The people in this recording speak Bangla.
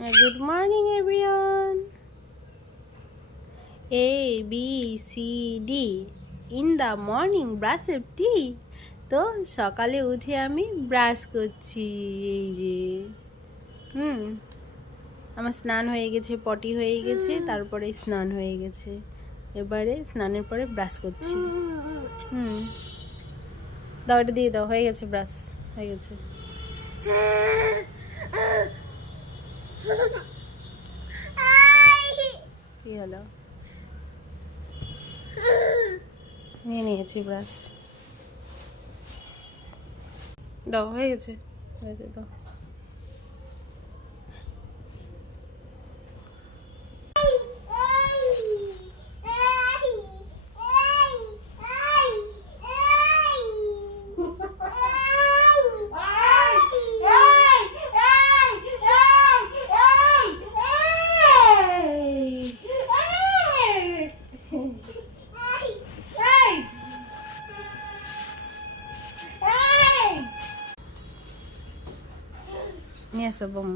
Good morning everyone. A B C D. In the morning brush your teeth. তো সকালে উঠে আমি ব্রাশ করছি। এই যে আমার স্নান হয়ে গেছে, পটি হয়ে গেছে, তারপরে স্নান হয়ে গেছে। এবারে স্নানের পরে ব্রাশ করছি। দাও, এটা দিয়ে দাও, হয়ে গেছে, ব্রাশ হয়ে গেছে। কি হলো? নিয়ে নিয়েছি ব্রাশ। দাও, হয়ে গেছে, দাও। Yes, boom.